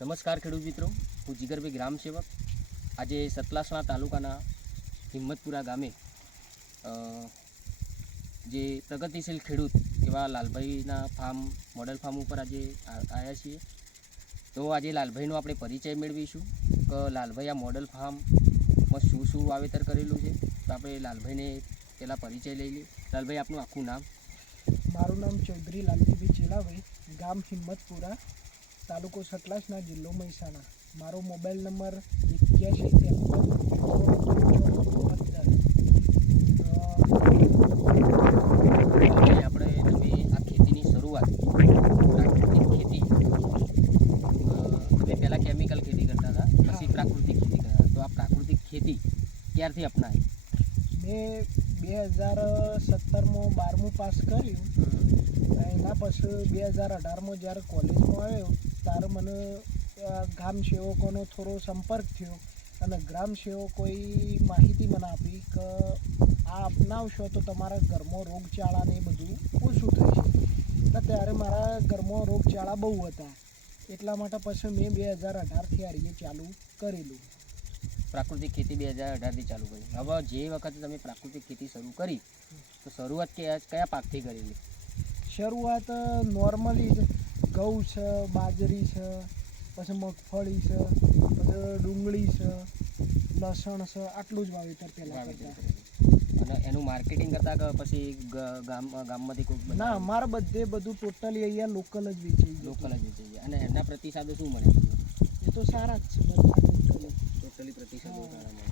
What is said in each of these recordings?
નમસ્કાર ખેડૂત મિત્રો, હું જીગરભાઈ ગ્રામ સેવક. આજે સતલાસણા તાલુકાના હિંમતપુરા ગામે જે પ્રગતિશીલ ખેડૂત એવા લાલભાઈના મોડલ ફાર્મ ઉપર આજે આવ્યા છીએ. તો આજે લાલભાઈનો આપણે પરિચય મેળવીશું કે લાલભાઈ આ મોડલ ફાર્મમાં શું વાવેતર કરેલું છે. તો આપણે લાલભાઈને પહેલાં પરિચય લઈ લઈએ. લાલભાઈ, આપનું આખું નામ? મારું નામ ચૌધરી લાલજીભાઈ ચેલાભાઈ, ગામ હિંમતપુરા, તાલુકો સતલાસણા, જિલ્લો મહેસાણા. મારો મોબાઈલ નંબર 81 આપણે તમે આ ખેતીની શરૂઆત પ્રાકૃતિક ખેતી, તમે પહેલાં કેમિકલ ખેતી કરતા હતા, પછી પ્રાકૃતિક ખેતી કરતા. તો આ પ્રાકૃતિક ખેતી ક્યારથી અપનાવી? મેં 2017માં 12મું પાસ કર્યું. એના પછી 2018માં જ્યારે કોલેજમાં આવ્યો ત્યારે મને ગ્રામ સેવકોનો થોડો સંપર્ક થયો અને ગ્રામ સેવકોએ માહિતી મને આપી કે આ અપનાવશો તો તમારા ઘરમાં રોગચાળાને એ બધું ઓછું થશે. તો ત્યારે મારા ઘરમાં રોગચાળા બહુ હતા, એટલા માટે પછી મેં 2018થી આ રીતે ચાલુ કરેલું. પ્રાકૃતિક ખેતી 2018થી ચાલુ કરી. હવે જે વખતે તમે પ્રાકૃતિક ખેતી શરૂ કરી તો શરૂઆત કયા પાકથી કરેલી? શરૂઆત નોર્મલી જ ઘઉં છે, બાજરી છે, પછી મગફળી છે, પછી ડુંગળી છે, લસણ છે, આટલું જ વાવેતર પહેલાં કરતા. અને એનું માર્કેટિંગ કરતા કે પછી ગામમાંથી કોઈ? ના, મારે બધું ટોટલી અહીંયા લોકલ જ વેચાઈ ગયું. લોકલ જ વેચાઈ જાય. અને એના પ્રતિસાદો શું મળે? એ તો સારા જ છે બધા, ટોટલી પ્રતિસાદો સારા મળે.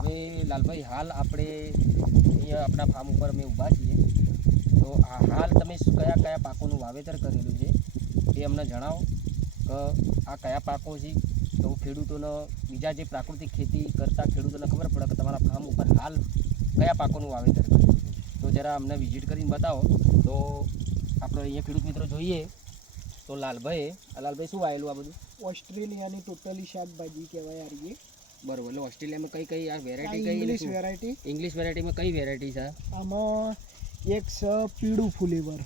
હવે લાલભાઈ, હાલ આપણે અહીંયા આપણા ફાર્મ ઉપર અમે ઊભા છીએ. તો હાલ તમે કયા પાકોનું વાવેતર કરેલું છે એ અમને જણાવો કે આ કયા પાકો છે. તો ખેડૂતોને, બીજા જે પ્રાકૃતિક ખેતી કરતા ખેડૂતોને ખબર પડે કે તમારા ફાર્મ ઉપર હાલ કયા પાકોનું વાવેતર કરેલું છે. તો જરા અમને વિઝિટ કરીને બતાવો. તો આપણે અહીંયા ખેડૂત મિત્રો જોઈએ તો લાલભાઈ શું આવેલું આ બધું? ઓસ્ટ્રેલિયાની ટોટલી શાકભાજી કહેવાય આ રહી. બરોબર. એટલે ઓસ્ટ્રેલિયામાં કઈ આ વેરાયટી કઈ? ઇંગ્લિશ વેરાયટીમાં કઈ વેરાયટી છે? આમાં એક છે પીળું ફુલેવર,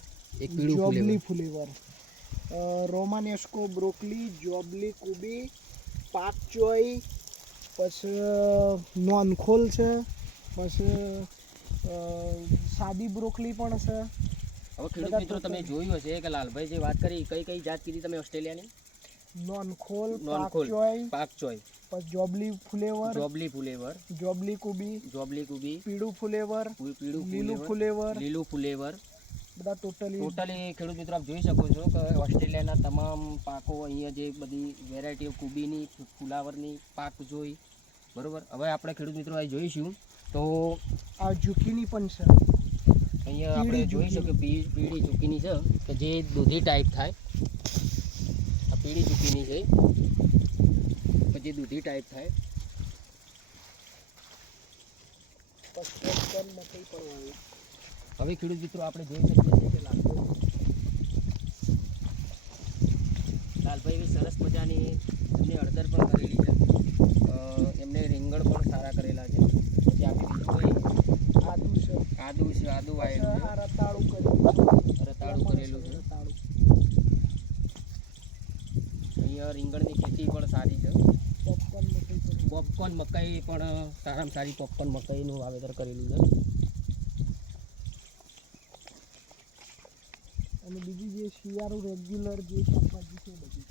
એક પીળું જોબલી ફુલેવર, રોમાનેસ્કો બ્રોકલી, જોબલી કુબી, પાક ચોય, પછી નોનખોલ છે, પછી સાદી બ્રોકલી પણ છે. હવે ખેડૂત મિત્રો, તમે જોયું હશે કે લાલભાઈ જે વાત કરી, કઈ જાત કીધી તમે ઓસ્ટ્રેલિયાની? નોનખોલ, પાક ચોય, પછી જોબલી ફુલેવર, જોબલી કુબી, પીળું ફુલેવર, લીલું ફુલેવર, બધા ટોટલી ખેડૂત મિત્રો આપ જોઈ શકો છો કે ઓસ્ટ્રેલિયાના તમામ પાકો અહીંયા જે બધી વેરાયટીઓ કુબીની, ફુલાવરની પાક જોઈ. બરોબર. હવે આપણે ખેડૂત મિત્રો અહીં જોઈશું તો આ ઝુકીની પણ છે. અહીંયા આપણે જોઈ શકીએ પીળી ઝુકીની છે કે જે દૂધી ટાઈપ થાય. આ પીળી ઝુકીની છે જે દૂધી ટાઈપ થાય. હવે ખેડૂત મિત્રો આપણે જોઈ શકીએ છીએ કે લાલભાઈ સરસ મજાની એમને અડદર પણ કરેલી છે. એમને રીંગણ પણ સારા કરેલા છે. પછી આપણે બીજું આદુ વાવેલું છે, રતાળું કરેલું છે. અહીંયા રીંગણની ખેતી પણ સારી છે. પોપકોર્ન મકાઈ પણ સારામાં સારી પોપકોર્ન મકાઈનું વાવેતર કરેલું છે. અને બીજી જે શિયાળુ રેગ્યુલર જે શાકભાજી છે બધી.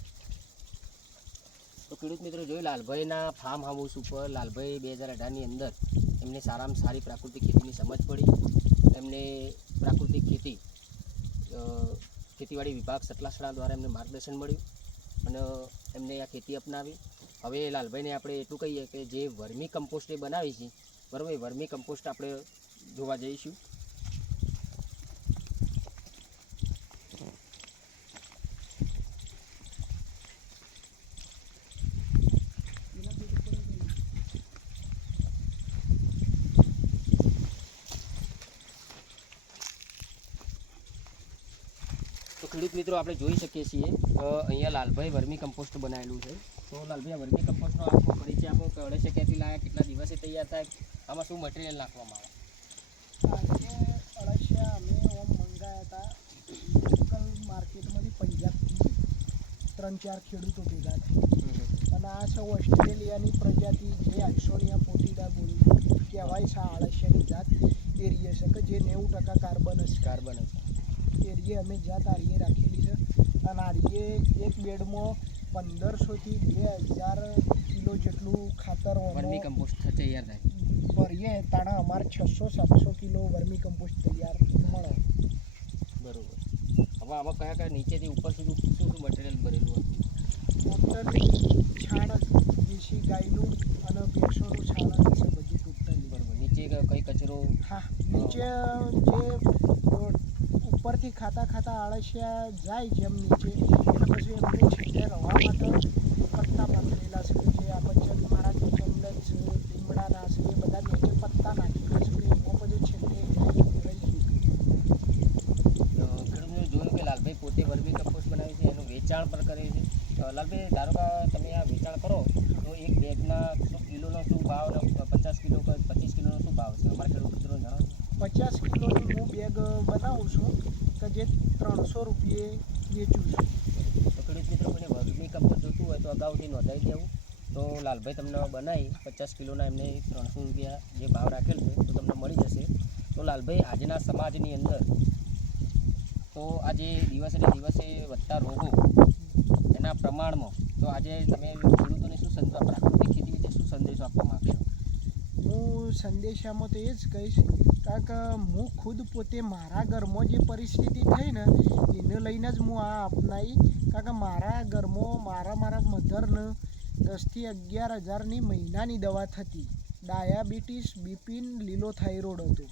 તો ખેડૂત મિત્રો જોઈ લાલભાઈના ફાર્મ હાઉસ ઉપર લાલભાઈ 2018ની અંદર એમને સારામાં સારી પ્રાકૃતિક ખેતીની સમજ પડી. એમને પ્રાકૃતિક ખેતીવાડી વિભાગ સતલાસણા દ્વારા એમને માર્ગદર્શન મળ્યું અને એમને આ ખેતી અપનાવી. હવે લાલભાઈને આપણે એટલું કહીએ કે જે વર્મી કમ્પોસ્ટ એ બનાવી છે, બરાબર, એ વર્મી કમ્પોસ્ટ આપણે જોવા જઈશું. તો ખેડૂત મિત્રો આપણે જોઈ શકીએ છીએ અહીંયા લાલભાઈ વર્મી કમ્પોસ્ટ બનાવેલું છે. તો લાલભાઈ, આ વર્મી કમ્પોસ્ટનો આખો પરિચય આપો કે અળસિયા ક્યાંથી લાવ્યા, કેટલા દિવસે તૈયાર થાય, આમાં શું મટીરિયલ નાખવામાં આવે? અળસિયા અમે મંગાવ્યા હતા લોકલ માર્કેટમાંથી, પંજાબથી 3-4 ખેડૂતો ભેગા થઈ અને આ છે ઓસ્ટ્રેલિયાની પ્રજાતિ જે આઇસોનિયા પોટીડા બોલી કહેવાય છે, આળસિયાની જાત એ રીએ છે કે જે 90% કાર્બન છે. કાર્બન એ રીએ અમે જાત આ રીએ રાખેલી છે અને આ રીએ એક બેડમાં 1500 થી 2000 કિલો જેટલું ખાતર વર્મી કમ્પોસ્ટ તૈયાર થાય. ભરીએ તાણા અમારે 600-700 કિલો વર્મી કમ્પોસ્ટ તૈયાર મળે. બરોબર. હવે આમાં કયા કયા નીચેથી ઉપર સુધી શું શું મટીરિયલ ભરેલું હતું? ટોટલી છાણ જ દેશી ગાયનું અને ભેંસોનું છાણ જ છે બધું ટોટલી. બરોબર. નીચે કઈ કચરો? હા, નીચે જે ઉપરથી ખાતા ખાતા આળસિયા જાય જેમ નીચે એટલે પછી એમને છેલ્લે રવા માટે પત્તા પાથરેલા છે જે આપણે મારા ચંદન છે, લીમડાના છે, એ બધા નીચે પત્તા નાખેલા છે કે એમાં પછી છેલ્લે રહી ગયું. ખેડૂતોએ જોયું કે લાલભાઈ પોતે વર્મી કમ્પોસ્ટ બનાવે છે, એનું વેચાણ પણ કરે છે. તો લાલભાઈ, ધારો કે તમે આ વેચાણ કરો તો એક બેગના શું કિલોનો શું ભાવ ને 50 કિલો કે 25 કિલોનો શું ભાવ છે? અમારા ખેડૂત મિત્રો જણાવો. 50 કિલોની હું બેગ બનાવું છું કે જે 300 રૂપિયે વેચું છું. તો ખેડૂત મિત્રો કોઈને વર્મી કમ્પોસ્ટ જોતું હોય તો અગાઉથી નોંધાવી દેવું. તો લાલભાઈ તમને બનાવી 50 કિલોના એમને 300 રૂપિયા જે ભાવ રાખેલ છે તો તમને મળી જશે. તો લાલભાઈ, આજના સમાજની અંદર તો આજે દિવસે ને દિવસે વધતા રોગો એના પ્રમાણમાં તો આજે તમે ખેડૂતોને શું સંદેશો, પ્રાકૃતિક ખેતી વિશે શું સંદેશો આપવા માગશો? હું સંદેશામાં તો એ જ કહીશ કારણ કે હું ખુદ પોતે મારા ઘરમાં જે પરિસ્થિતિ થઈ ને એને લઈને જ હું આ અપનાવી. કારણ કે મારા ઘરમાં મારા મધરને 10 થી 11,000ની મહિનાની દવા થતી. ડાયાબિટીસ, બીપીન, લીલો થાઇરોઇડ હતો.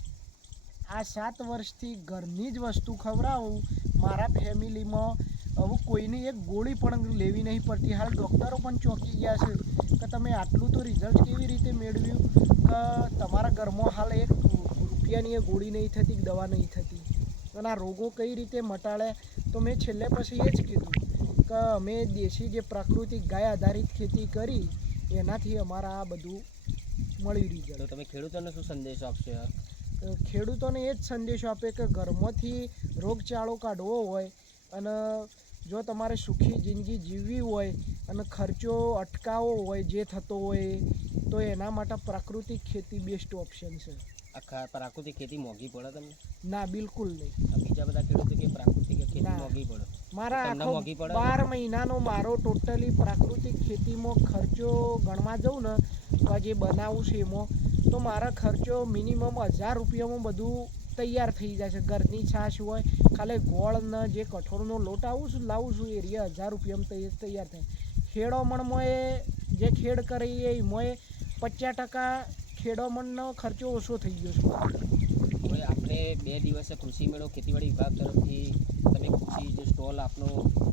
આ 7 વર્ષથી ઘરની જ વસ્તુ ખવડાવું. મારા ફેમિલીમાં હવે કોઈની એક ગોળી પણ લેવી નહીં પડતી. હાલ ડૉક્ટરો પણ ચોંકી ગયા છે કે તમે આટલું તો રિઝલ્ટ કેવી રીતે મેળવ્યું કે તમારા ઘરમાં હાલ એક રૂપિયાની એ ગોળી નહીં થતી, દવા નહીં થતી અને આ રોગો કઈ રીતે મટાડે. તો મેં છેલ્લે પછી એ જ કીધું કે અમે દેશી જે પ્રાકૃતિક ગાય આધારિત ખેતી કરી એનાથી અમારા આ બધું મળી રિઝલ્ટ. તો તમે ખેડૂતોને શું સંદેશો આપશો? ખેડૂતોને એ જ સંદેશો આપે કે ઘરમાંથી રોગચાળો કાઢવો હોય અને જો તમારે સુખી જિંદગી જીવવી હોય અને ખર્ચો અટકાવવો હોય જે થતો હોય તો એના માટે પ્રાકૃતિક ખેતી બેસ્ટ ઓપ્શન છે. આ પ્રાકૃતિક ખેતી મોંઘી પડે તમને? ના, બિલકુલ નહીં. બીજા બધા ખેડૂતો કે પ્રાકૃતિક ખેતી ના. મોંઘી પડે. મારા તમને આખો મોંઘી પડે? 12 મહિનાનો મારો ટોટલી પ્રાકૃતિક ખેતીમાં ખર્ચો ગણવા જાઉં ને તો જે બનાવું છે એમાં તો મારા ખર્ચો મિનિમમ 1000 રૂપિયામાં બધું તૈયાર થઈ જાય છે. ઘરની છાશ હોય, ખાલી ગોળ ને જે કઠોળનો લોટ લાવું છું એ 1000 રૂપિયામાં તૈયાર થાય. ખેડોમણમાં એ જે ખેડ કરી એમાં 50% ખેડોમણનો ખર્ચો ઓછો થઈ ગયો છે. હવે આપણે 2 દિવસે કૃષિ મેળો ખેતીવાડી વિભાગ તરફથી તમે કૃષિ જે સ્ટોલ આપનો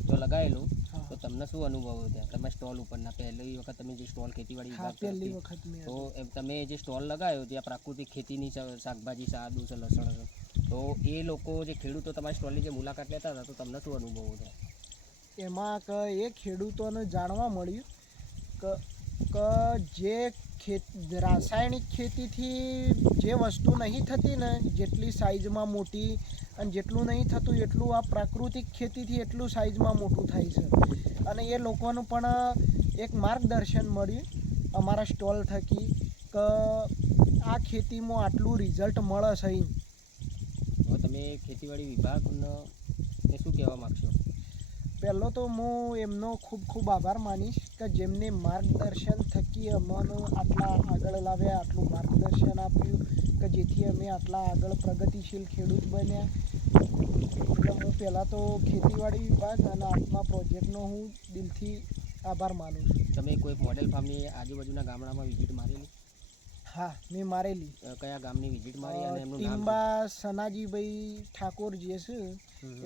જો લગાવેલો તો તમને શું અનુભવ થયા? તમે સ્ટોલ ઉપરના પહેલી વખત તમે જે સ્ટોલ ખેતીવાડી હા, વિભાગ પહેલી તરફથી, વખત મેં તો તમે જે સ્ટોલ લગાવ્યો જે પ્રાકૃતિક ખેતીની શાકભાજી, સાદું છે, લસણ છે, તો એ લોકો જે ખેડૂતો તમારી સ્ટોલની જે મુલાકાત લેતા હતા તો તમને શું અનુભવો થયા? એમાં કે એ ખેડૂતોને જાણવા મળ્યું કે જે રાસાયણિક ખેતીથી જે વસ્તુ નહીં થતી ને જેટલી સાઇઝમાં મોટી અને જેટલું નહીં થતું એટલું આ પ્રાકૃતિક ખેતીથી એટલું સાઇઝમાં મોટું થાય છે. અને એ લોકોનું પણ એક માર્ગદર્શન મળ્યું અમારા સ્ટોલ થકી કે આ ખેતીમાં આટલું રિઝલ્ટ મળે છે. હવે તમે ખેતીવાડી વિભાગને શું કહેવા માગશો? પહેલો તો હું એમનો ખૂબ આભાર માનીશ કે જેમને માર્ગદર્શન થકી અમને આટલા આગળ લાવ્યા, આટલું માર્ગદર્શન આપ્યું કે જેથી અમે આટલા આગળ પ્રગતિશીલ ખેડૂત બન્યા. એટલે હું પહેલાં તો ખેતીવાડી વિભાગ અને આત્મા પ્રોજેક્ટનો હું દિલથી આભાર માનું છું. તમે કોઈ મોડેલ ફાર્મની આજુબાજુના ગામડામાં વિઝિટ મારેલી? હા, મેં મારેલી. કયા ગામની વિઝિટ મારી અને એમનું નામ? ટીમ્બા સનાજીભાઈ ઠાકોર જે છે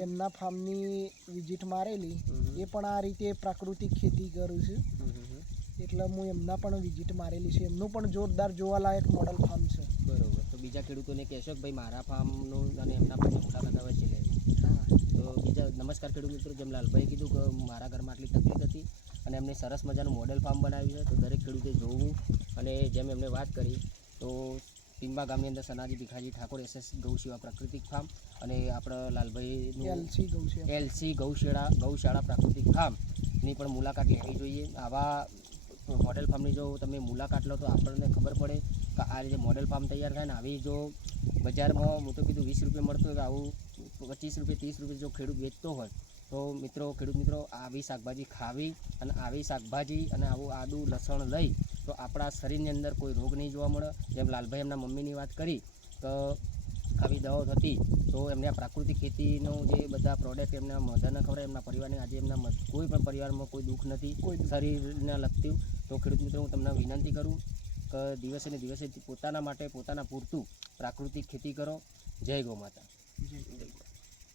એમના ફાર્મની વિઝિટ મારેલી. એ પણ આ રીતે પ્રાકૃતિક ખેતી કરું છું એટલે હું એમના પણ વિઝિટ મારેલી છે. એમનું પણ જોરદાર જોવાલાયક મોડલ ફાર્મ છે. બરોબર. તો બીજા ખેડૂતોને કહેશો કે ભાઈ મારા ફાર્મનું અને એમના ફાર્મની મુલાકાત અવશ્ય લેવી. હા. તો બીજા નમસ્કાર ખેડૂત મિત્રો, જેમ લાલભાઈએ કીધું કે મારા ઘરમાં આટલી તકલીફ હતી અને એમને સરસ મજાનું મોડેલ ફાર્મ બનાવ્યું છે તો દરેક ખેડૂતે જોવું. અને જેમ એમને વાત કરી તો ટીમ્બા ગામની અંદર સનાજી ભીખાજી ઠાકોર SS ગૌસેવા પ્રાકૃતિક ફાર્મ અને આપણા લાલભાઈનું LC ગૌશાળા પ્રાકૃતિક ફાર્મ ની પણ મુલાકાત લેવી જોઈએ. આવા મોડેલ ફાર્મની જો તમે મુલાકાત લો તો આપણને ખબર પડે કે આ રીતે મોડેલ ફાર્મ તૈયાર થાય ને આવી જો બજારમાં હું તો કીધું 20 રૂપિયા મળતું હોય આવું 25 રૂપિયા 30 રૂપિયા જો ખેડૂત વેચતો હોય તો ખેડૂત મિત્રો આવી શાકભાજી ખાવી અને આવી શાકભાજી અને આવું આદું લસણ લઈ તો આપણા શરીરની અંદર કોઈ રોગ નહીં જોવા મળે. જેમ લાલભાઈ એમના મમ્મીની વાત કરી તો આવી દવાઓ થતી તો એમને આ પ્રાકૃતિક ખેતીનો જે બધા પ્રોડક્ટ એમના મધરને ખવડાવે એમના પરિવારને આજે એમના કોઈ પણ પરિવારમાં કોઈ દુઃખ નથી શરીરને લગતું. તો ખેડૂત મિત્રો હું તમને વિનંતી કરું કે દિવસે ને દિવસે પોતાના માટે પોતાના પૂરતું પ્રાકૃતિક ખેતી કરો. જય ગૌ માતા. જી.